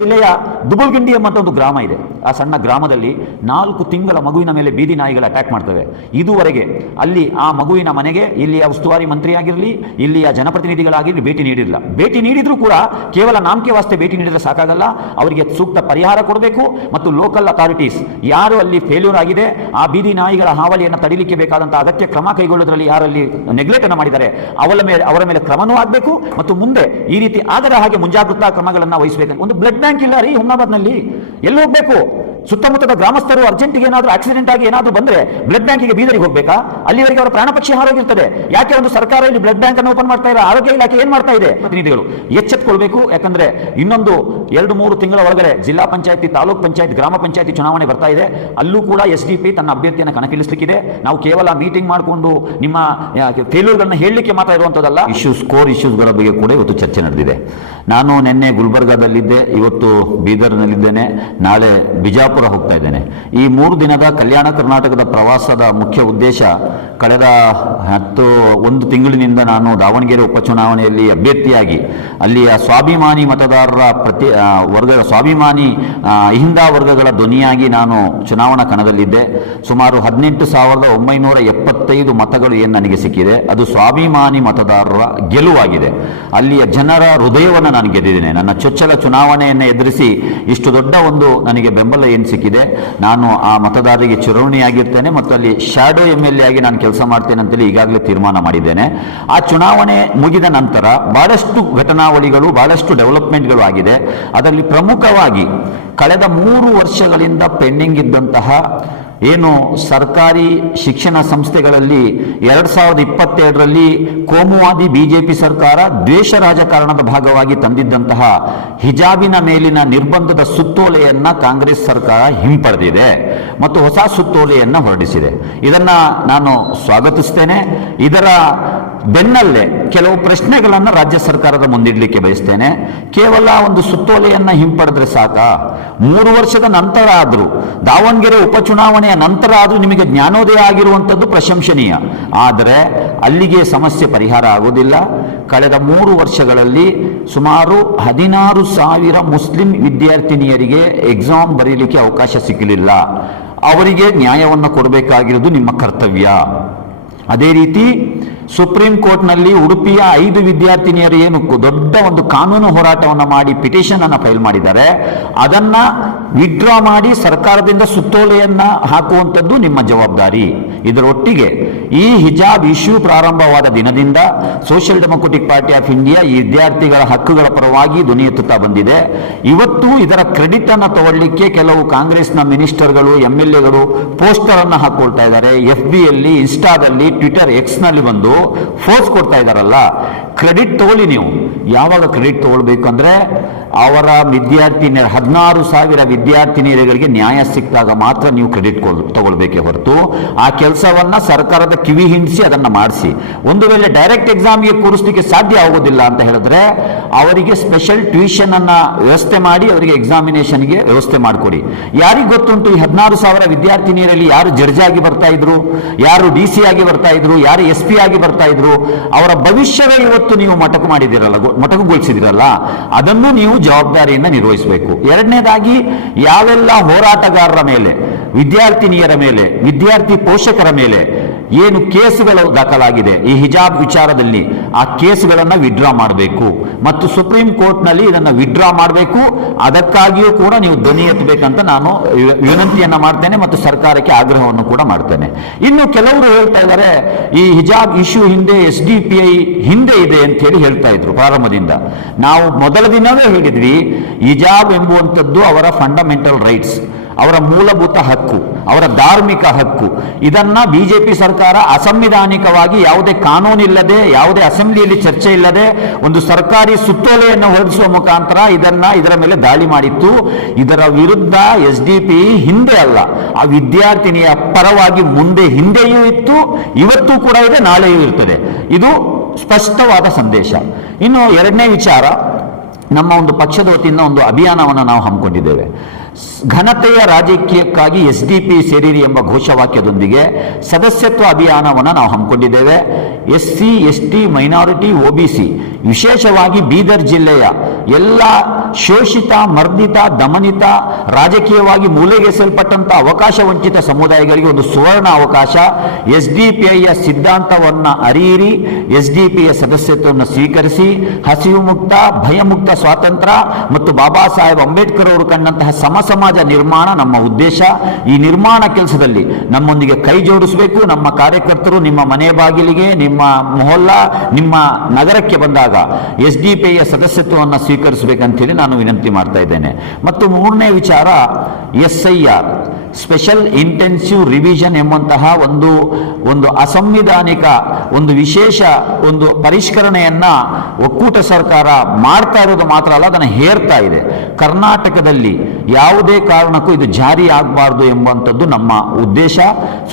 ಜಿಲ್ಲೆಯ ದುಬುಲ್ಗಿಂಡಿ ಎಂಬಂತ ಒಂದು ಗ್ರಾಮ ಇದೆ. ಆ ಸಣ್ಣ ಗ್ರಾಮದಲ್ಲಿ 4 ತಿಂಗಳ ಮಗುವಿನ ಮೇಲೆ ಬೀದಿ ನಾಯಿಗಳು ಅಟ್ಯಾಕ್ ಮಾಡ್ತವೆ. ಇದುವರೆಗೆ ಅಲ್ಲಿ ಆ ಮಗುವಿನ ಮನೆಗೆ ಇಲ್ಲಿಯ ಉಸ್ತುವಾರಿ ಮಂತ್ರಿ ಆಗಿರಲಿ, ಇಲ್ಲಿಯ ಜನಪ್ರತಿನಿಧಿಗಳಾಗಿರಲಿ ಭೇಟಿ ನೀಡಿರಲಿಲ್ಲ. ಭೇಟಿ ನೀಡಿದ್ರೂ ಕೂಡ ಕೇವಲ ನಾಮಕೆ ವಾಸ್ತೆ ಭೇಟಿ ನೀಡಿದ್ರೆ ಸಾಕಾಗಲ್ಲ, ಅವರಿಗೆ ಸೂಕ್ತ ಪರಿಹಾರ ಕೊಡಬೇಕು. ಮತ್ತು ಲೋಕಲ್ ಅಥಾರಿಟೀಸ್ ಯಾರು ಅಲ್ಲಿ ಫೇಲ್ಯೂರ್ ಆಗಿದೆ, ಆ ಬೀದಿ ನಾಯಿಗಳ ಹಾವಳಿಯನ್ನು ತಡಿಲಿಕ್ಕೆ ಬೇಕಾದಂಥ ಅಗತ್ಯ ಕ್ರಮ ಕೈಗೊಳ್ಳೋದ್ರಲ್ಲಿ ಯಾರಲ್ಲಿ ನೆಗ್ಲೆಕ್ಟ್ ಅನ್ನು ಮಾಡಿದ್ದಾರೆ ಅವರ ಮೇಲೆ ಕ್ರಮನೂ ಆಗಬೇಕು. ಮತ್ತು ಮುಂದೆ ಈ ರೀತಿ ಆಗದ ಹಾಗೆ ಮುಂಜಾಗ್ರತಾ ಕ್ರಮಗಳನ್ನು ವಹಿಸಬೇಕು. ಒಂದು ಬ್ಲಡ್ ಬ್ಯಾಂಕ್ ಇಲ್ಲ ರೀ ಹುಮ್ನಾಬಾದ್ನಲ್ಲಿ, ಎಲ್ಲಿ ಹೋಗ್ಬೇಕು? ಸುತ್ತಮುತ್ತದ ಗ್ರಾಮಸ್ಥರು ಅರ್ಜೆಂಟ್ಗೆ ಏನಾದರೂ ಆಕ್ಸಿಡೆಂಟ್ ಆಗಿ ಏನಾದರೂ ಬಂದ್ರೆ ಬ್ಲಡ್ ಬ್ಯಾಂಕಿಗೆ ಬೀದರಿಗೆ ಹೋಗಬೇಕಾ? ಅಲ್ಲಿವರೆಗೆ ಅವರ ಪ್ರಾಣ ಪಕ್ಷಿ ಹಾರೋಗಿರ್ತದೆ. ಯಾಕೆ ಒಂದು ಸರ್ಕಾರ ಇಲ್ಲಿ ಬ್ಲಡ್ ಬ್ಯಾಂಕ್ ಅನ್ನು ಓಪನ್ ಮಾಡ್ತಾ ಇಲ್ಲ? ಆರೋಗ್ಯ ಇಲಾಖೆ ಏನ್ ಮಾಡ್ತಾ ಇದೆ? ಪ್ರತಿನಿಧಿಗಳು ಎಚ್ಚೆತ್ತುಕೊಳ್ಬೇಕು. ಯಾಕಂದ್ರೆ ಇನ್ನೊಂದು 2-3 ತಿಂಗಳ ಒಳಗಡೆ ಜಿಲ್ಲಾ ಪಂಚಾಯತಿ, ತಾಲೂಕ್ ಪಂಚಾಯತ್, ಗ್ರಾಮ ಪಂಚಾಯತಿ ಚುನಾವಣೆ ಬರ್ತಾ ಇದೆ. ಅಲ್ಲೂ ಕೂಡ SDP ತನ್ನ ಅಭ್ಯರ್ಥಿಯನ್ನು ಕಣಕ್ಕಿಳಿಸಲಿಕ್ಕಿದೆ. ನಾವು ಕೇವಲ ಮೀಟಿಂಗ್ ಮಾಡಿಕೊಂಡು ನಿಮ್ಮ ಫೇಲ್ಯೂರ್ಗಳನ್ನ ಹೇಳಲಿಕ್ಕೆ ಮಾತ್ರ ಇರುವಂತದಲ್ಲ. ಕೋರ್ ಇಶ್ಯೂಸ್ಗಳ ಬಗ್ಗೆ ಕೂಡ ಇವತ್ತು ಚರ್ಚೆ ನಡೆದಿದೆ. ನಾನು ನಿನ್ನೆ ಗುಲ್ಬರ್ಗಾದಲ್ಲಿದ್ದೆ, ಇವತ್ತು ಬೀದರ್ನಲ್ಲಿದ್ದೇನೆ, ನಾಳೆ ಬಿಜಾಪುರ ಹೋಗ್ತಾ ಇದ್ದೇನೆ. ಈ 3 ದಿನದ ಕಲ್ಯಾಣ ಕರ್ನಾಟಕದ ಪ್ರವಾಸದ ಮುಖ್ಯ ಉದ್ದೇಶ, ಕಳೆದ 1 ತಿಂಗಳಿನಿಂದ ನಾನು ದಾವಣಗೆರೆ ಉಪಚುನಾವಣೆಯಲ್ಲಿ ಅಭ್ಯರ್ಥಿಯಾಗಿ ಅಲ್ಲಿಯ ಸ್ವಾಭಿಮಾನಿ ಮತದಾರರ ಸ್ವಾಭಿಮಾನಿ ಅಹಿಂದ ವರ್ಗಗಳ ಧ್ವನಿಯಾಗಿ ನಾನು ಚುನಾವಣಾ ಕಣದಲ್ಲಿದ್ದೆ. ಸುಮಾರು 18,975 ಮತಗಳು ಏನು ನನಗೆ ಸಿಕ್ಕಿದೆ, ಅದು ಸ್ವಾಭಿಮಾನಿ ಮತದಾರರ ಗೆಲುವಾಗಿದೆ. ಅಲ್ಲಿಯ ಜನರ ಹೃದಯವನ್ನು ನಾನು ಗೆದ್ದಿದ್ದೇನೆ. ನನ್ನ ಚೊಚ್ಚಲ ಚುನಾವಣೆಯನ್ನು ಎದುರಿಸಿ ಇಷ್ಟು ದೊಡ್ಡ ಒಂದು ನನಗೆ ಬೆಂಬಲ ಏನು ಸಿಕ್ಕಿದೆ, ನಾನು ಆ ಮತದಾರರಿಗೆ ಚಿರಋಣಿಯಾಗಿರ್ತೇನೆ ಮತ್ತು ಅಲ್ಲಿ ಶಾಡೋ MLA ಆಗಿ ನಾನು ಕೆಲಸ ಮಾಡ್ತೇನೆ ಅಂತೇಳಿ ಈಗಾಗಲೇ ತೀರ್ಮಾನ ಮಾಡಿದ್ದೇನೆ. ಆ ಚುನಾವಣೆ ಮುಗಿದ ನಂತರ ಬಹಳಷ್ಟು ಘಟನಾವಳಿಗಳು, ಬಹಳಷ್ಟು ಡೆವಲಪ್ಮೆಂಟ್ಗಳು ಆಗಿದೆ. ಅದರಲ್ಲಿ ಪ್ರಮುಖವಾಗಿ ಕಳೆದ 3 ವರ್ಷಗಳಿಂದ ಪೆಂಡಿಂಗ್ ಇದ್ದಂತಹ ಏನು ಸರ್ಕಾರಿ ಶಿಕ್ಷಣ ಸಂಸ್ಥೆಗಳಲ್ಲಿ 2022ರಲ್ಲಿ ಕೋಮುವಾದಿ ಬಿಜೆಪಿ ಸರ್ಕಾರ ದ್ವೇಷ ರಾಜಕಾರಣದ ಭಾಗವಾಗಿ ತಂದಿದ್ದಂತಹ ಹಿಜಾಬಿನ ಮೇಲಿನ ನಿರ್ಬಂಧದ ಸುತ್ತೋಲೆಯನ್ನ ಕಾಂಗ್ರೆಸ್ ಸರ್ಕಾರ ಹಿಂಪಡೆದಿದೆ ಮತ್ತು ಹೊಸ ಸುತ್ತೋಲೆಯನ್ನ ಹೊರಡಿಸಿದೆ. ಇದನ್ನ ನಾನು ಸ್ವಾಗತಿಸ್ತೇನೆ. ಇದರ ಬೆನ್ನಲ್ಲೇ ಕೆಲವು ಪ್ರಶ್ನೆಗಳನ್ನು ರಾಜ್ಯ ಸರ್ಕಾರದ ಮುಂದಿಡಲಿಕ್ಕೆ ಬಯಸ್ತೇನೆ. ಕೇವಲ ಒಂದು ಸುತ್ತೋಲೆಯನ್ನ ಹಿಂಪಡೆದ್ರೆ ಸಾಕಾ? 3 ವರ್ಷದ ನಂತರ ಆದರೂ, ದಾವಣಗೆರೆ ಉಪಚುನಾವಣೆಯ ನಂತರ ಆದರೂ ನಿಮಗೆ ಜ್ಞಾನೋದಯ ಆಗಿರುವಂಥದ್ದು ಪ್ರಶಂಸನೀಯ. ಆದರೆ ಅಲ್ಲಿಗೆ ಸಮಸ್ಯೆ ಪರಿಹಾರ ಆಗೋದಿಲ್ಲ. ಕಳೆದ 3 ವರ್ಷಗಳಲ್ಲಿ ಸುಮಾರು 16,000 ಮುಸ್ಲಿಂ ವಿದ್ಯಾರ್ಥಿನಿಯರಿಗೆ ಎಕ್ಸಾಮ್ ಬರೀಲಿಕ್ಕೆ ಅವಕಾಶ ಸಿಗಲಿಲ್ಲ. ಅವರಿಗೆ ನ್ಯಾಯವನ್ನು ಕೊಡಬೇಕಾಗಿರೋದು ನಿಮ್ಮ ಕರ್ತವ್ಯ. ಅದೇ ರೀತಿ ಸುಪ್ರೀಂ ಕೋರ್ಟ್ನಲ್ಲಿ ಉಡುಪಿಯ 5 ವಿದ್ಯಾರ್ಥಿನಿಯರು ಏನು ದೊಡ್ಡ ಒಂದು ಕಾನೂನು ಹೋರಾಟವನ್ನು ಮಾಡಿ ಪಿಟಿಷನ್ ಅನ್ನು ಫೈಲ್ ಮಾಡಿದ್ದಾರೆ, ಅದನ್ನ ವಿಡ್ರಾ ಮಾಡಿ ಸರ್ಕಾರದಿಂದ ಸುತ್ತೋಲೆಯನ್ನ ಹಾಕುವಂಥದ್ದು ನಿಮ್ಮ ಜವಾಬ್ದಾರಿ. ಇದರೊಟ್ಟಿಗೆ ಈ ಹಿಜಾಬ್ ಇಶ್ಯೂ ಪ್ರಾರಂಭವಾದ ದಿನದಿಂದ social democratic party of India ಈ ವಿದ್ಯಾರ್ಥಿಗಳ ಹಕ್ಕುಗಳ ಪರವಾಗಿ ಧ್ವನಿ ಎತ್ತುತ್ತಾ ಬಂದಿದೆ. ಇವತ್ತು ಇದರ ಕ್ರೆಡಿಟ್ ಅನ್ನು ತಗೊಳ್ಳಿಕ್ಕೆ ಕೆಲವು ಕಾಂಗ್ರೆಸ್ನ ಮಿನಿಸ್ಟರ್ಗಳು, MLAಗಳು ಪೋಸ್ಟರ್ ಅನ್ನು ಹಾಕೊಳ್ತಾ ಇದ್ದಾರೆ. FBಯಲ್ಲಿ, ಇನ್ಸ್ಟಾದಲ್ಲಿ, ಟ್ವಿಟರ್, Xನಲ್ಲಿ ಬಂದು ಫೋರ್ಸ್ ಕೊಡ್ತಾ ಇದ್ದಾರಲ್ಲ. ಕ್ರೆಡಿಟ್ ತಗೊಳ್ಳಿ. ನೀವು ಯಾವಾಗ ಕ್ರೆಡಿಟ್ ತಗೊಳ್ಬೇಕಂದ್ರೆ ಅವರ ವಿದ್ಯಾರ್ಥಿನಿಯರ 16,000 ವಿದ್ಯಾರ್ಥಿನಿಯರಿಗೆ ನ್ಯಾಯ ಸಿಕ್ಕಿದಾಗ ಮಾತ್ರ ನೀವು ಕ್ರೆಡಿಟ್ ತಗೊಳ್ಬೇಕೇ ಹೊರತು ಆ ಕೆಲಸವನ್ನ ಸರ್ಕಾರದ ಕಿವಿ ಹಿಂಡಿಸಿ ಅದನ್ನ ಮಾಡಿಸಿ. ಒಂದು ವೇಳೆ ಡೈರೆಕ್ಟ್ ಎಕ್ಸಾಮ್ಗೆ ಕೂರಿಸಲಿಕ್ಕೆ ಸಾಧ್ಯ ಆಗೋದಿಲ್ಲ ಅಂತ ಹೇಳಿದ್ರೆ ಅವರಿಗೆ ಸ್ಪೆಷಲ್ ಟ್ಯೂಷನ್ ಅನ್ನ ವ್ಯವಸ್ಥೆ ಮಾಡಿ ಅವರಿಗೆ ಎಕ್ಸಾಮಿನೇಷನ್ಗೆ ವ್ಯವಸ್ಥೆ ಮಾಡಿಕೊಡಿ. ಯಾರಿಗೆ ಗೊತ್ತುಂಟು ಈ 16,000 ವಿದ್ಯಾರ್ಥಿನಿಯರಲ್ಲಿ ಯಾರು ಜಡ್ಜ್ ಆಗಿ ಬರ್ತಾ ಇದ್ರು, ಯಾರು DC ಆಗಿ ಬರ್ತಾ ಇದ್ರು, ಯಾರು SP ಆಗಿ ಬರ್ತಾ ಇದ್ರು, ಅವರ ಭವಿಷ್ಯವೇ ಇವತ್ತು ನೀವು ಮೊಟಕುಗೊಳಿಸಿದಿರಲ್ಲ, ಅದನ್ನು ನೀವು ಜವಾಬ್ದಾರಿಯನ್ನು ನಿರ್ವಹಿಸಬೇಕು. ಎರಡನೇದಾಗಿ ಯಾವೆಲ್ಲ ಹೋರಾಟಗಾರರ ಮೇಲೆ, ವಿದ್ಯಾರ್ಥಿನಿಯರ ಮೇಲೆ, ವಿದ್ಯಾರ್ಥಿ ಪೋಷಕರ ಮೇಲೆ ಏನು ಕೇಸುಗಳು ದಾಖಲಾಗಿದೆ ಈ ಹಿಜಾಬ್ ವಿಚಾರದಲ್ಲಿ, ಆ ಕೇಸುಗಳನ್ನು ವಿಡ್ರಾ ಮಾಡಬೇಕು ಮತ್ತು ಸುಪ್ರೀಂ ಕೋರ್ಟ್ನಲ್ಲಿ ಇದನ್ನು ವಿಡ್ರಾ ಮಾಡಬೇಕು. ಅದಕ್ಕಾಗಿಯೂ ಕೂಡ ನೀವು ಧ್ವನಿ ಎತ್ತಬೇಕಂತ ನಾನು ವಿನಂತಿಯನ್ನ ಮಾಡ್ತೇನೆ ಮತ್ತು ಸರ್ಕಾರಕ್ಕೆ ಆಗ್ರಹವನ್ನು ಕೂಡ ಮಾಡ್ತೇನೆ. ಇನ್ನು ಕೆಲವರು ಹೇಳ್ತಾ ಇದ್ದಾರೆ ಈ ಹಿಜಾಬ್ ಇಶ್ಯೂ ಹಿಂದೆ SDPI ಹಿಂದೆ ಇದೆ ಅಂತ ಹೇಳಿ ಹೇಳ್ತಾ ಇದ್ರು ಪ್ರಾರಂಭದಿಂದ. ನಾವು ಮೊದಲ ದಿನವೇ ಹೇಳಿದ್ವಿ, ಹಿಜಾಬ್ ಎಂಬುವಂಥದ್ದು ಅವರ ಫಂಡಮೆಂಟಲ್ ರೈಟ್ಸ್, ಅವರ ಮೂಲಭೂತ ಹಕ್ಕು, ಅವರ ಧಾರ್ಮಿಕ ಹಕ್ಕು. ಇದನ್ನ ಬಿಜೆಪಿ ಸರ್ಕಾರ ಅಸಂವಿಧಾನಿಕವಾಗಿ ಯಾವುದೇ ಕಾನೂನಿಲ್ಲದೆ, ಯಾವುದೇ ಅಸೆಂಬ್ಲಿಯಲ್ಲಿ ಚರ್ಚೆ ಇಲ್ಲದೆ ಒಂದು ಸರ್ಕಾರಿ ಸುತ್ತೋಲೆಯನ್ನು ಹೊರಡಿಸುವ ಮುಖಾಂತರ ಇದರ ಮೇಲೆ ದಾಳಿ ಮಾಡಿತ್ತು. ಇದರ ವಿರುದ್ಧ SDP ಹಿಂದೆ ಅಲ್ಲ, ಆ ವಿದ್ಯಾರ್ಥಿನಿಯ ಪರವಾಗಿ ಮುಂದೆ ಹಿಂದೆಯೂ ಇತ್ತು, ಇವತ್ತು ಕೂಡ ಇದೆ, ನಾಳೆಯೂ ಇರ್ತದೆ. ಇದು ಸ್ಪಷ್ಟವಾದ ಸಂದೇಶ. ಇನ್ನು ಎರಡನೇ ವಿಚಾರ, ನಮ್ಮ ಒಂದು ಪಕ್ಷದ ವತಿಯಿಂದ ಒಂದು ಅಭಿಯಾನವನ್ನು ನಾವು ಹಮ್ಮಿಕೊಂಡಿದ್ದೇವೆ. ಘನತೆಯ ರಾಜಕೀಯಕ್ಕಾಗಿ SDP ಸೇರಿರಿ ಎಂಬ ಘೋಷವಾಕ್ಯದೊಂದಿಗೆ ಸದಸ್ಯತ್ವ ಅಭಿಯಾನವನ್ನು ನಾವು ಹಮ್ಮಿಕೊಂಡಿದ್ದೇವೆ. SC ST ಮೈನಾರಿಟಿ OBC ವಿಶೇಷವಾಗಿ ಬೀದರ್ ಜಿಲ್ಲೆಯ ಎಲ್ಲ ಶೋಷಿತ, ಮರ್ದಿತ, ದಮನಿತ, ರಾಜಕೀಯವಾಗಿ ಮೂಲೆಗೆಸಲ್ಪಟ್ಟಂತ ಅವಕಾಶ ವಂಚಿತ ಸಮುದಾಯಗಳಿಗೆ ಒಂದು ಸುವರ್ಣ ಅವಕಾಶ. SDPIಯ ಸಿದ್ಧಾಂತವನ್ನು ಅರಿಯಿರಿ, SDPಯ ಸದಸ್ಯತ್ವವನ್ನು ಸ್ವೀಕರಿಸಿ, ಹಸಿವು ಮುಕ್ತ, ಭಯಮುಕ್ತ ಸ್ವಾತಂತ್ರ್ಯ ಮತ್ತು ಬಾಬಾ ಸಾಹೇಬ್ ಅಂಬೇಡ್ಕರ್ ಅವರು ಕಂಡಂತಹ ಸಮಾಜ ನಿರ್ಮಾಣ ನಮ್ಮ ಉದ್ದೇಶ. ಈ ನಿರ್ಮಾಣ ಕೆಲಸದಲ್ಲಿ ನಮ್ಮೊಂದಿಗೆ ಕೈ ಜೋಡಿಸಬೇಕು. ನಮ್ಮ ಕಾರ್ಯಕರ್ತರು ನಿಮ್ಮ ಮನೆ ಬಾಗಿಲಿಗೆ, ನಿಮ್ಮ ಮೊಹಲ್ಲಾ, ನಿಮ್ಮ ನಗರಕ್ಕೆ ಬಂದಾಗ SDPIಯ ಸದಸ್ಯತ್ವವನ್ನು ಸ್ವೀಕರಿಸಬೇಕಂತೇಳಿ ನಾನು ವಿನಂತಿ ಮಾಡ್ತಾ ಇದ್ದೇನೆ. ಮತ್ತು ಮೂರನೇ ವಿಚಾರ, SIR ಸ್ಪೆಷಲ್ ಇಂಟೆನ್ಸಿವ್ ರಿವಿಷನ್ ಎಂಬಂತಹ ಒಂದು ಅಸಂವಿಧಾನಿಕ ಒಂದು ವಿಶೇಷ ಒಂದು ಪರಿಷ್ಕರಣೆಯನ್ನ ಒಕ್ಕೂಟ ಸರ್ಕಾರ ಮಾಡ್ತಾ ಇರೋದು ಮಾತ್ರ ಅಲ್ಲ, ಅದನ್ನು ಹೇರ್ತಾ ಇದೆ. ಕರ್ನಾಟಕದಲ್ಲಿ ಯಾವುದೇ ಕಾರಣಕ್ಕೂ ಇದು ಜಾರಿ ಆಗಬಾರ್ದು ಎಂಬಂಥದ್ದು ನಮ್ಮ ಉದ್ದೇಶ.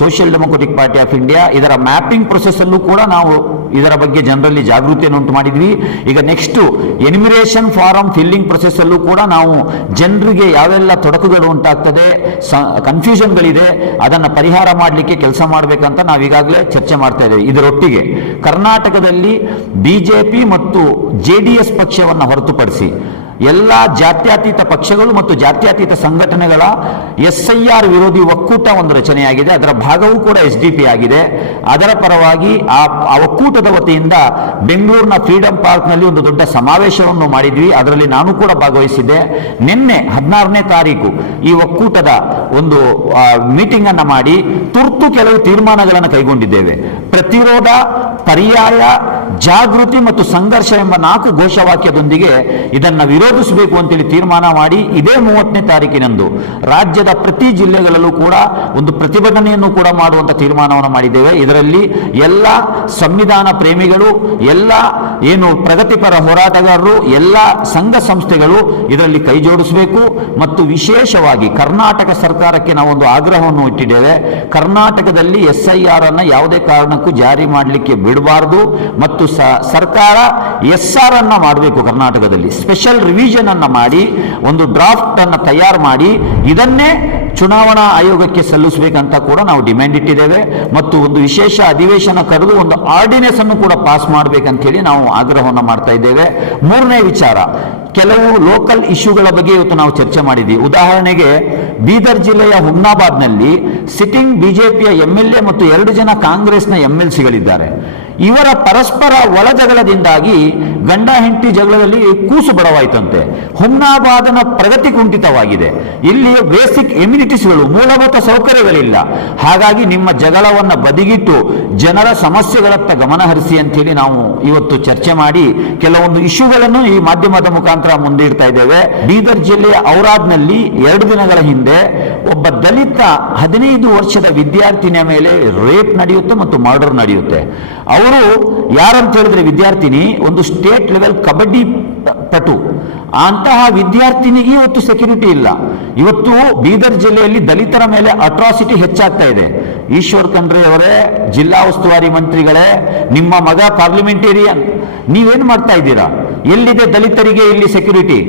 Social democratic party of India ಇದರ ಮ್ಯಾಪಿಂಗ್ ಪ್ರೊಸೆಸ್ ಅಲ್ಲೂ ಕೂಡ ನಾವು ಇದರ ಬಗ್ಗೆ ಜನರಲ್ಲಿ ಜಾಗೃತಿಯನ್ನು ಉಂಟು ಮಾಡಿದ್ವಿ. ಈಗ next enumeration form filling process ಅಲ್ಲೂ ಕೂಡ ನಾವು ಜನರಿಗೆ ಯಾವೆಲ್ಲ ತೊಡಕುಗಳು ಉಂಟಾಗ್ತದೆ, ಕನ್ಫ್ಯೂಷನ್ಗಳಿದೆ, ಅದನ್ನು ಪರಿಹಾರ ಮಾಡಲಿಕ್ಕೆ ಕೆಲಸ ಮಾಡಬೇಕಂತ ನಾವು ಈಗಾಗಲೇ ಚರ್ಚೆ ಮಾಡ್ತಾ ಇದ್ದೇವೆ. ಇದರೊಟ್ಟಿಗೆ ಕರ್ನಾಟಕದಲ್ಲಿ BJP ಮತ್ತು JDS ಪಕ್ಷವನ್ನು ಹೊರತುಪಡಿಸಿ ಎಲ್ಲ ಜಾತ್ಯತೀತ ಪಕ್ಷಗಳು ಮತ್ತು ಜಾತ್ಯತೀತ ಸಂಘಟನೆಗಳ SIR ವಿರೋಧಿ ಒಕ್ಕೂಟ ಒಂದು ರಚನೆಯಾಗಿದೆ. ಅದರ ಭಾಗವೂ ಕೂಡ SDP ಆಗಿದೆ. ಅದರ ಪರವಾಗಿ ಆ ಒಕ್ಕೂಟದ ವತಿಯಿಂದ ಬೆಂಗಳೂರಿನ ಫ್ರೀಡಂ ಪಾರ್ಕ್ನಲ್ಲಿ ಒಂದು ದೊಡ್ಡ ಸಮಾವೇಶವನ್ನು ಮಾಡಿದ್ವಿ. ಅದರಲ್ಲಿ ನಾನು ಕೂಡ ಭಾಗವಹಿಸಿದ್ದೆ. ನಿನ್ನೆ 16ನೇ ತಾರೀಕು ಈ ಒಕ್ಕೂಟದ ಒಂದು ಮೀಟಿಂಗ್ ಅನ್ನು ಮಾಡಿ ತುರ್ತು ಕೆಲವು ತೀರ್ಮಾನಗಳನ್ನು ಕೈಗೊಂಡಿದ್ದೇವೆ. ಪ್ರತಿರೋಧ, ಪರ್ಯಾಯ, ಜಾಗೃತಿ ಮತ್ತು ಸಂಘರ್ಷ ಎಂಬ 4 ಘೋಷವಾಕ್ಯದೊಂದಿಗೆ ಇದನ್ನು ವಿರೋಧಿಸಬೇಕು ಅಂತೇಳಿ ತೀರ್ಮಾನ ಮಾಡಿ ಇದೇ 30ನೇ ತಾರೀಕಿನಂದು ರಾಜ್ಯದ ಪ್ರತಿ ಜಿಲ್ಲೆಗಳಲ್ಲೂ ಕೂಡ ಒಂದು ಪ್ರತಿಭಟನೆಯನ್ನು ಕೂಡ ಮಾಡುವಂತ ತೀರ್ಮಾನವನ್ನು ಮಾಡಿದ್ದೇವೆ. ಇದರಲ್ಲಿ ಎಲ್ಲ ಸಂವಿಧಾನ ಪ್ರೇಮಿಗಳು, ಎಲ್ಲ ಏನು ಪ್ರಗತಿಪರ ಹೋರಾಟಗಾರರು, ಎಲ್ಲ ಸಂಘ ಸಂಸ್ಥೆಗಳು ಇದರಲ್ಲಿ ಕೈ ಜೋಡಿಸಬೇಕು. ಮತ್ತು ವಿಶೇಷವಾಗಿ ಕರ್ನಾಟಕ ಸರ್ಕಾರಕ್ಕೆ ನಾವೊಂದು ಆಗ್ರಹವನ್ನು ಇಟ್ಟಿದ್ದೇವೆ. ಕರ್ನಾಟಕದಲ್ಲಿ SIR ಅನ್ನು ಯಾವುದೇ ಕಾರಣಕ್ಕೂ ಜಾರಿ ಮಾಡಲಿಕ್ಕೆ ಬಿಡಬಾರದು ಮತ್ತು ಸರ್ಕಾರ SR ಅನ್ನ ಮಾಡಬೇಕು. ಕರ್ನಾಟಕದಲ್ಲಿ ಸ್ಪೆಷಲ್ ರಿವಿಷನ್ ಅನ್ನ ಮಾಡಿ ಒಂದು ಡ್ರಾಫ್ಟ್ ಅನ್ನು ತಯಾರು ಮಾಡಿ ಇದನ್ನೇ ಚುನಾವಣಾ ಆಯೋಗಕ್ಕೆ ಸಲ್ಲಿಸಬೇಕಂತ ಕೂಡ ನಾವು ಡಿಮ್ಯಾಂಡ್ ಇಟ್ಟಿದ್ದೇವೆ. ಮತ್ತು ಒಂದು ವಿಶೇಷ ಅಧಿವೇಶನ ಕರೆದು ಒಂದು ಆರ್ಡಿನೆನ್ಸ್ ಅನ್ನು ಕೂಡ ಪಾಸ್ ಮಾಡಬೇಕಂತ ಹೇಳಿ ನಾವು ಆಗ್ರಹವನ್ನು ಮಾಡ್ತಾ ಇದ್ದೇವೆ. ಮೂರನೇ ವಿಚಾರ, ಕೆಲವು ಲೋಕಲ್ ಇಶ್ಯೂಗಳ ಬಗ್ಗೆ ಇವತ್ತು ನಾವು ಚರ್ಚೆ ಮಾಡಿದ್ವಿ. ಉದಾಹರಣೆಗೆ ಬೀದರ್ ಜಿಲ್ಲೆಯ ಹುಮ್ನಾಬಾದ್ನಲ್ಲಿ ಸಿಟ್ಟಿಂಗ್ BJPಯ MLA ಮತ್ತು 2 ಜನ ಕಾಂಗ್ರೆಸ್ನ MLCಗಳಿದ್ದಾರೆ. ಇವರ ಪರಸ್ಪರ ಒಳಜಗಳದಿಂದಾಗಿ ಗಂಡ ಹೆಂಡತಿ ಜಗಳದಲ್ಲಿ ಕೂಸು ಬಡವಾಯಿತಂತೆ. ಹುಮ್ನಾಬಾದನ ಪ್ರಗತಿ ಕುಂಠಿತವಾಗಿದೆ. ಇಲ್ಲಿ ಬೇಸಿಕ್ ಎಮ್ಯುನಿಟೀಸ್ಗಳು, ಮೂಲಭೂತ ಸೌಕರ್ಯಗಳಿಲ್ಲ. ಹಾಗಾಗಿ ನಿಮ್ಮ ಜಗಳವನ್ನು ಬದಿಗಿಟ್ಟು ಜನರ ಸಮಸ್ಯೆಗಳತ್ತ ಗಮನ ಹರಿಸಿ ಅಂತೇಳಿ ನಾವು ಇವತ್ತು ಚರ್ಚೆ ಮಾಡಿ ಕೆಲವೊಂದು ಇಶ್ಯೂಗಳನ್ನು ಈ ಮಾಧ್ಯಮದ ಮುಖಾಂತರ ಮುಂದಿಡ್ತಾ ಇದ್ದೇವೆ. ಬೀದರ್ ಜಿಲ್ಲೆಯ ಔರಾದ್ನಲ್ಲಿ 2 ದಿನಗಳ ಹಿಂದೆ ಒಬ್ಬ ದಲಿತ 15 ವರ್ಷದ ವಿದ್ಯಾರ್ಥಿನಿಯ ಮೇಲೆ ರೇಪ್ ನಡೆಯುತ್ತೆ ಮತ್ತು ಮರ್ಡರ್ ನಡೆಯುತ್ತೆ. ಅವರು ಯಾರಂತ ಹೇಳಿದ್ರೆ ವಿದ್ಯಾರ್ಥಿನಿ ಒಂದು ಸ್ಟೇಟ್ ಲೆವೆಲ್ ಕಬಡ್ಡಿ ಪಟು. ಅಂತಹ ವಿದ್ಯಾರ್ಥಿನಿಗೆ ಇವತ್ತು ಸೆಕ್ಯೂರಿಟಿ ಇಲ್ಲ. ಇವತ್ತು ಬೀದರ್ ಜಿಲ್ಲೆಯಲ್ಲಿ ದಲಿತರ ಮೇಲೆ ಅಟ್ರಾಸಿಟಿ ಹೆಚ್ಚಾಗ್ತಾ ಇದೆ. ಈಶ್ವರ್ ಖಂಡ್ರೆ ಅವರೇ, ಜಿಲ್ಲಾ ಉಸ್ತುವಾರಿ ಮಂತ್ರಿಗಳೇ, ನಿಮ್ಮ ಮಗ ಪಾರ್ಲಿಮೆಂಟೇರಿಯನ್, ನೀವೇನ್ ಮಾಡ್ತಾ ಇದ್ದೀರಾ? ಎಲ್ಲಿದೆ ದಲಿತರಿಗೆ ಇಲ್ಲಿ ಸೆಕ್ಯೂರಿಟಿ?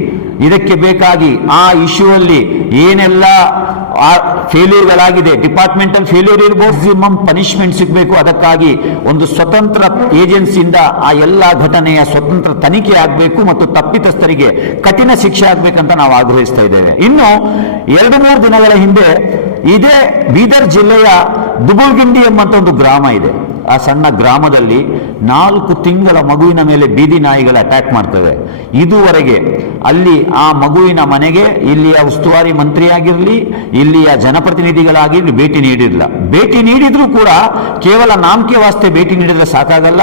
ಇದಕ್ಕೆ ಬೇಕಾಗಿ ಆ ಇಶ್ಯೂ ಅಲ್ಲಿ ಏನೆಲ್ಲ ಫೇಲ್ಯೂರ್ಗಳಾಗಿದೆ, ಡಿಪಾರ್ಟ್ಮೆಂಟಲ್ ಫೇಲ್ಯೂರ್ ಇರಬಹುದು, ಮ್ಯಾಕ್ಸಿಮಮ್ ಪನಿಷ್ಮೆಂಟ್ ಸಿಗಬೇಕು. ಅದಕ್ಕಾಗಿ ಒಂದು ಸ್ವತಂತ್ರ ಏಜೆನ್ಸಿಯಿಂದ ಆ ಎಲ್ಲ ಘಟನೆಯ ಸ್ವತಂತ್ರ ತನಿಖೆ ಆಗಬೇಕು ಮತ್ತು ತಪ್ಪಿತಸ್ಥರಿಗೆ ಕಠಿಣ ಶಿಕ್ಷೆ ಆಗಬೇಕಂತ ನಾವು ಆಗ್ರಹಿಸ್ತಾ ಇದ್ದೇವೆ. ಇನ್ನು 2-3 ದಿನಗಳ ಹಿಂದೆ ಇದೇ ಬೀದರ್ ಜಿಲ್ಲೆಯ ದುಬುಲ್ಗಿಂಡಿ ಎಂಬಂತ ಒಂದು ಗ್ರಾಮ ಇದೆ. ಆ ಸಣ್ಣ ಗ್ರಾಮದಲ್ಲಿ 4 ತಿಂಗಳ ಮಗುವಿನ ಮೇಲೆ ಬೀದಿ ನಾಯಿಗಳು ಅಟ್ಯಾಕ್ ಮಾಡ್ತವೆ. ಇದುವರೆಗೆ ಅಲ್ಲಿ ಆ ಮಗುವಿನ ಮನೆಗೆ ಇಲ್ಲಿಯ ಉಸ್ತುವಾರಿ ಮಂತ್ರಿಯಾಗಿರಲಿ, ಇಲ್ಲಿಯ ಜನಪ್ರತಿನಿಧಿಗಳಾಗಿರಲಿ ಭೇಟಿ ನೀಡಿರಲಿಲ್ಲ. ಭೇಟಿ ನೀಡಿದ್ರೂ ಕೂಡ ಕೇವಲ ನಾಮಕೆ ವಾಸ್ತೆ ಭೇಟಿ ನೀಡಿದ್ರೆ ಸಾಕಾಗಲ್ಲ,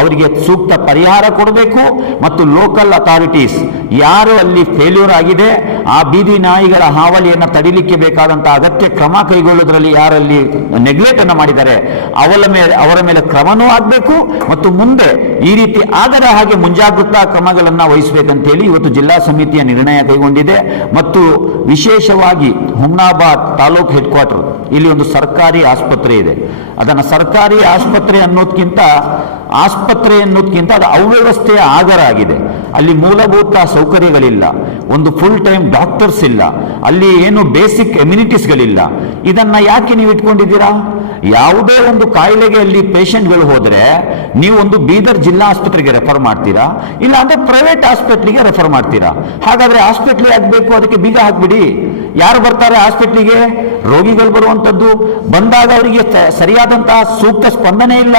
ಅವರಿಗೆ ಸೂಕ್ತ ಪರಿಹಾರ ಕೊಡಬೇಕು. ಮತ್ತು ಲೋಕಲ್ ಅಥಾರಿಟೀಸ್ ಯಾರು ಅಲ್ಲಿ ಫೇಲ್ಯೂರ್ ಆಗಿದೆ, ಆ ಬೀದಿ ನಾಯಿಗಳ ಹಾವಳಿಯನ್ನು ತಡಿಲಿಕ್ಕೆ ಬೇಕಾದಂತಹ ಅಗತ್ಯ ಕ್ರಮ ಕೈಗೊಳ್ಳುವುದರಲ್ಲಿ ಯಾರಲ್ಲಿ ನೆಗ್ಲೆಕ್ಟ್ ಅನ್ನು ಮಾಡಿದ್ದಾರೆ ಅವರ ಮೇಲೆ ಕ್ರಮನೂ ಆಗಬೇಕು. ಮತ್ತು ಮುಂದೆ ಈ ರೀತಿ ಆಗದ ಹಾಗೆ ಮುಂಜಾಗ್ರತಾ ಕ್ರಮಗಳನ್ನು ವಹಿಸಬೇಕಂತ ಹೇಳಿ ಇವತ್ತು ಜಿಲ್ಲಾ ಸಮಿತಿಯ ನಿರ್ಣಯ ಕೈಗೊಂಡಿದೆ. ಮತ್ತು ವಿಶೇಷವಾಗಿ ಹುಮ್ನಾಬಾದ್ ತಾಲೂಕ್ ಹೆಡ್ ಕ್ವಾರ್ಟರ್ ಇಲ್ಲಿ ಒಂದು ಸರ್ಕಾರಿ ಆಸ್ಪತ್ರೆ ಇದೆ. ಅದನ್ನು ಸರ್ಕಾರಿ ಆಸ್ಪತ್ರೆ ಅನ್ನೋದಕ್ಕಿಂತ ಆಸ್ಪತ್ರೆ ಎನ್ನುವುದಕ್ಕಿಂತ ಅದು ಅವ್ಯವಸ್ಥೆಯ ಆಗರ ಆಗಿದೆ. ಅಲ್ಲಿ ಮೂಲಭೂತ ಸೌಕರ್ಯಗಳಿಲ್ಲ, ಒಂದು ಫುಲ್ ಟೈಮ್ ಡಾಕ್ಟರ್ಸ್ ಇಲ್ಲ, ಅಲ್ಲಿ ಏನು ಬೇಸಿಕ್ ಎಮ್ಯುನಿಟೀಸ್ಗಳಿಲ್ಲ. ಇದನ್ನ ಯಾಕೆ ನೀವು ಇಟ್ಕೊಂಡಿದ್ದೀರಾ? ಯಾವುದೇ ಒಂದು ಕಾಯಿಲೆಗೆ ಅಲ್ಲಿ ಪೇಷಂಟ್ಗಳು ಹೋದ್ರೆ ನೀವು ಒಂದು ಬೀದರ್ ಜಿಲ್ಲಾ ಆಸ್ಪತ್ರೆಗೆ ರೆಫರ್ ಮಾಡ್ತೀರಾ, ಇಲ್ಲ ಅಂದ್ರೆ ಪ್ರೈವೇಟ್ ಹಾಸ್ಪಿಟ್ಲಿಗೆ ರೆಫರ್ ಮಾಡ್ತೀರಾ. ಹಾಗಾದ್ರೆ ಹಾಸ್ಪಿಟ್ಲಿಗೆ ಹಾಕ್ಬೇಕು, ಅದಕ್ಕೆ ಬೀಗ ಹಾಕ್ಬಿಡಿ. ಯಾರು ಬರ್ತಾರೆ ಹಾಸ್ಪಿಟ್ಲಿಗೆ? ರೋಗಿಗಳು ಬರುವಂತದ್ದು. ಬಂದಾಗ ಅವರಿಗೆ ಸರಿಯಾದಂತಹ ಸೂಕ್ತ ಸ್ಪಂದನೆ ಇಲ್ಲ,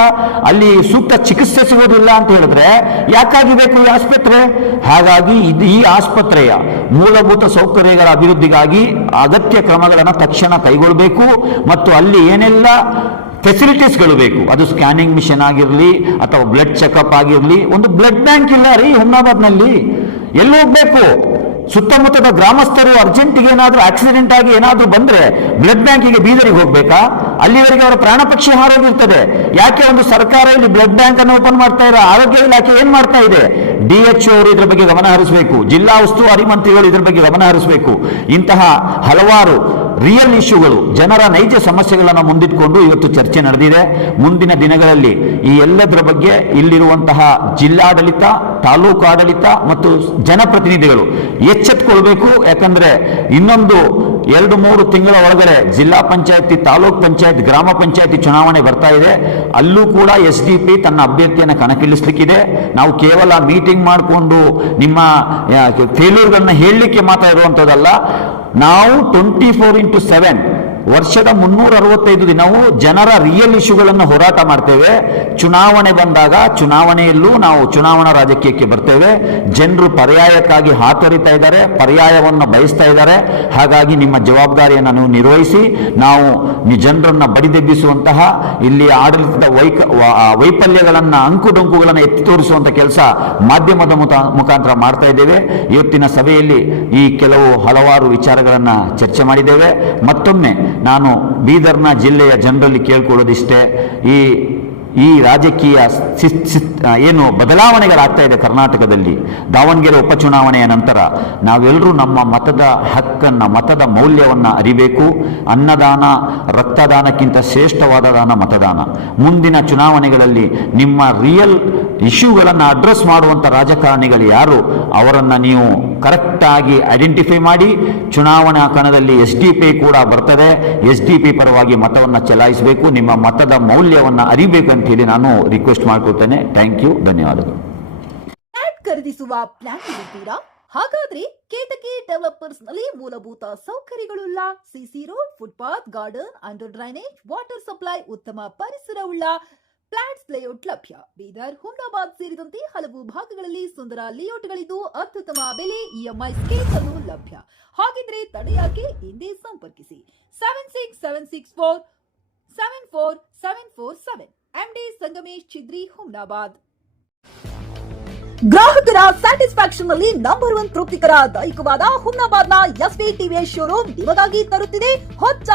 ಅಲ್ಲಿ ಸೂಕ್ತ ಚಿಕಿತ್ಸೆ ಸಿಗೋದಿಲ್ಲ ಅಂತ ಹೇಳಿದ್ರೆ ಯಾಕಾಗಿ ಬೇಕು ಈ ಆಸ್ಪತ್ರೆ? ಹಾಗಾಗಿ ಈ ಆಸ್ಪತ್ರೆಯ ಮೂಲಭೂತ ಸೌಕರ್ಯಗಳ ಅಭಿವೃದ್ಧಿಗಾಗಿ ಅಗತ್ಯ ಕ್ರಮಗಳನ್ನು ತಕ್ಷಣ ಕೈಗೊಳ್ಳಬೇಕು. ಮತ್ತು ಅಲ್ಲಿ ಏನೆಲ್ಲ ಫೆಸಿಲಿಟೀಸ್ಗಳು ಬೇಕು, ಅದು ಸ್ಕ್ಯಾನಿಂಗ್ ಮಿಷನ್ ಆಗಿರಲಿ ಅಥವಾ ಬ್ಲಡ್ ಚೆಕಪ್ ಆಗಿರಲಿ. ಒಂದು ಬ್ಲಡ್ ಬ್ಯಾಂಕ್ ಇಲ್ಲ ರೀ ಹುಮ್ನಾಬಾದ್ನಲ್ಲಿ. ಎಲ್ಲಿ ಹೋಗ್ಬೇಕು? ಸುತ್ತಮುತ್ತದ ಗ್ರಾಮಸ್ಥರು ಅರ್ಜೆಂಟಿಗೆ ಏನಾದ್ರೂ ಆಕ್ಸಿಡೆಂಟ್ ಆಗಿ ಏನಾದ್ರೂ ಬಂದ್ರೆ ಬ್ಲಡ್ ಬ್ಯಾಂಕಿಗೆ ಬೀದರಿಗೆ ಹೋಗ್ಬೇಕಾ? ಅಲ್ಲಿವರೆಗೆ ಅವರ ಪ್ರಾಣ ಪಕ್ಷಿ ಹಾರೋಗಿರ್ತದೆ. ಯಾಕೆ ಒಂದು ಸರ್ಕಾರ ಇಲ್ಲಿ ಬ್ಲಡ್ ಬ್ಯಾಂಕ್ ಅನ್ನು ಓಪನ್ ಮಾಡ್ತಾ ಇರೋ? ಆರೋಗ್ಯ ಇಲಾಖೆ ಏನ್ ಮಾಡ್ತಾ ಇದೆ? DHO ಅವರು ಇದ್ರ ಬಗ್ಗೆ ಗಮನ ಹರಿಸಬೇಕು, ಜಿಲ್ಲಾ ಉಸ್ತುವಾರಿ ಮಂತ್ರಿಗಳು ಇದ್ರ ಬಗ್ಗೆ ಗಮನ ಹರಿಸಬೇಕು. ಇಂತಹ ಹಲವಾರು ರಿಯಲ್ ಇಶ್ಯೂಗಳು, ಜನರ ನೈಜ ಸಮಸ್ಯೆಗಳನ್ನು ಮುಂದಿಟ್ಕೊಂಡು ಇವತ್ತು ಚರ್ಚೆ ನಡೆದಿದೆ. ಮುಂದಿನ ದಿನಗಳಲ್ಲಿ ಈ ಎಲ್ಲದರ ಬಗ್ಗೆ ಇಲ್ಲಿರುವಂತಹ ಜಿಲ್ಲಾಡಳಿತ, ತಾಲೂಕು ಆಡಳಿತ ಮತ್ತು ಜನಪ್ರತಿನಿಧಿಗಳು ಎಚ್ಚೆತ್ತುಕೊಳ್ಬೇಕು. ಯಾಕಂದ್ರೆ ಇನ್ನೊಂದು 2-3 ತಿಂಗಳ ಒಳಗಡೆ ಜಿಲ್ಲಾ ಪಂಚಾಯತಿ, ತಾಲೂಕ್ ಪಂಚಾಯತ್, ಗ್ರಾಮ ಪಂಚಾಯತಿ ಚುನಾವಣೆ ಬರ್ತಾ ಇದೆ. ಅಲ್ಲೂ ಕೂಡ SDP ತನ್ನ ಅಭ್ಯರ್ಥಿಯನ್ನು ಕಣಕ್ಕಿಳಿಸ್ಲಿಕ್ಕಿದೆ. ನಾವು ಕೇವಲ ಮೀಟಿಂಗ್ ಮಾಡಿಕೊಂಡು ನಿಮ್ಮ ಫೇಲ್ಯೂರ್ಗಳನ್ನ ಹೇಳಲಿಕ್ಕೆ ಮಾತ್ರ ಇರುವಂಥದ್ದಲ್ಲ. ನಾವು 24x7 ವರ್ಷದ 365 ದಿನವೂ ಜನರ ರಿಯಲ್ ಇಶ್ಯೂಗಳನ್ನು ಹೋರಾಟ ಮಾಡ್ತೇವೆ. ಚುನಾವಣೆ ಬಂದಾಗ ಚುನಾವಣೆಯಲ್ಲೂ ನಾವು ಚುನಾವಣಾ ರಾಜಕೀಯಕ್ಕೆ ಬರ್ತೇವೆ. ಜನರು ಪರ್ಯಾಯಕ್ಕಾಗಿ ಹಾತೊರಿತಾ ಇದ್ದಾರೆ, ಪರ್ಯಾಯವನ್ನು ಬಯಸ್ತಾ ಇದ್ದಾರೆ. ಹಾಗಾಗಿ ನಿಮ್ಮ ಜವಾಬ್ದಾರಿಯನ್ನು ನೀವು ನಿರ್ವಹಿಸಿ. ನಾವು ಜನರನ್ನ ಬಡಿದೆಬ್ಬಿಸುವಂತಹ, ಇಲ್ಲಿ ಆಡಳಿತದ ವೈಫಲ್ಯಗಳನ್ನು, ಅಂಕುಡೊಂಕುಗಳನ್ನು ಎತ್ತಿ ತೋರಿಸುವಂತಹ ಕೆಲಸ ಮಾಧ್ಯಮದ ಮುಖಾಂತರ ಮಾಡ್ತಾ ಇದ್ದೇವೆ. ಇವತ್ತಿನ ಸಭೆಯಲ್ಲಿ ಈ ಕೆಲವು ಹಲವಾರು ವಿಚಾರಗಳನ್ನ ಚರ್ಚೆ ಮಾಡಿದ್ದೇವೆ. ಮತ್ತೊಮ್ಮೆ ನಾನು ಬೀದರ್ನ ಜಿಲ್ಲೆಯ ಜನರಲ್ಲಿ ಕೇಳ್ಕೊಳ್ಳೋದಿಷ್ಟೇ, ಈ ರಾಜಕೀಯ ಏನು ಬದಲಾವಣೆಗಳಾಗ್ತಾ ಇದೆ ಕರ್ನಾಟಕದಲ್ಲಿ, ದಾವಣಗೆರೆ ಉಪಚುನಾವಣೆಯ ನಂತರ ನಾವೆಲ್ಲರೂ ನಮ್ಮ ಮತದ ಹಕ್ಕನ್ನ, ಮತದ ಮೌಲ್ಯವನ್ನ ಅರಿಬೇಕು. ಅನ್ನದಾನ, ರಕ್ತದಾನಕ್ಕಿಂತ ಶ್ರೇಷ್ಠವಾದ ದಾನ ಮತದಾನ. ಮುಂದಿನ ಚುನಾವಣೆಗಳಲ್ಲಿ ನಿಮ್ಮ ರಿಯಲ್ ಇಶ್ಯೂಗಳನ್ನು ಅಡ್ರೆಸ್ ಮಾಡುವಂಥ ರಾಜಕಾರಣಿಗಳು ಯಾರು, ಅವರನ್ನು ನೀವು ಕರೆಕ್ಟಾಗಿ ಐಡೆಂಟಿಫೈ ಮಾಡಿ. ಚುನಾವಣಾ ಕಣದಲ್ಲಿ SDP ಕೂಡ ಬರ್ತದೆ, SDP ಪರವಾಗಿ ಮತವನ್ನು ಚಲಾಯಿಸಬೇಕು. ನಿಮ್ಮ ಮತದ ಮೌಲ್ಯವನ್ನು ಅರಿಬೇಕು ಅಂತ ಹೇಳಿ ನಾನು ರಿಕ್ವೆಸ್ಟ್ ಮಾಡ್ಕೊಳ್ತೇನೆ. ಥ್ಯಾಂಕ್ ಯು, ಧನ್ಯವಾದಗಳು. ಖರೀದಿಸುವ ಪ್ಲಾನ್ ಇದ್ದೀರಾ? ಹಾಗಾದ್ರೆ ಕೇತಕಿ ಡೆವಲಪರ್ಸ್ ನಲ್ಲಿ ಮೂಲಭೂತ ಸೌಕರ್ಯಗಳುಳ್ಳ CC road, footpath, garden, under drainage, water supply, ಉತ್ತಮ ಪರಿಸರವುಳ್ಳ ಫ್ಲಾಟ್ಸ್ ಲೇಔಟ್ ಲಭ್ಯ. ಬೀದರ್, ಹುಮ್ನಾಬಾದ್ ಸೇರಿದಂತೆ ಹಲವು ಭಾಗಗಳಲ್ಲಿ ಸುಂದರ ಲೇಔಟ್ಗಳಿದ್ದು ಅತ್ಯುತ್ತಮ ಬೆಲೆ, EMI ಸ್ಕೀಮ್ ಅನ್ನು ಲಭ್ಯ. ಹಾಗಿದ್ರೆ ತಡೆಯಾಕೆ? ಹಿಂದೆ ಸಂಪರ್ಕಿಸಿ 7676474747. MD ಸಂಗಮೇಶ್ ಚಿದ್ರಿ, ಹುಮ್ನಾಬಾದ್. ಗ್ರಾಹಕರ ಸ್ಯಾಟಿಸ್ಫ್ಯಾಕ್ಷನ್ ನಲ್ಲಿ ನಂಬರ್ 1 ತೃಪ್ತಿಕರ ದೈಹಿಕವಾದ ಹುಮ್ನಾಬಾದ್ನ SV TVS ಶೋರೂಮ್ ನಿಮಗಾಗಿ ತರುತ್ತಿದೆ ಹೊಸ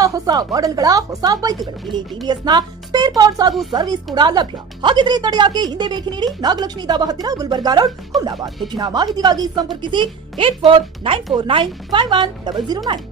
ಮಾಡೆಲ್ಗಳ ಹೊಸ ಬೈಕ್ಗಳು. ಇಲ್ಲಿ TVS ನ ಸ್ಪೇರ್ ಪಾರ್ಟ್ಸ್ ಹಾಗೂ ಸರ್ವಿಸ್ ಕೂಡ ಲಭ್ಯ. ಹಾಗಿದ್ರೆ ತಡೆಯಾಕೆ? ಹಿಂದೆ ಭೇಟಿ ನೀಡಿ, ನಾಗಲಕ್ಷ್ಮಿ ಧಾಬಾ ಹತ್ತಿರ, ಗುಲ್ಬರ್ಗಾ ರೋಡ್, ಹುಮ್ನಾಬಾದ್. ಹೆಚ್ಚಿನ ಮಾಹಿತಿಗಾಗಿ ಸಂಪರ್ಕಿಸಿ 8494951009.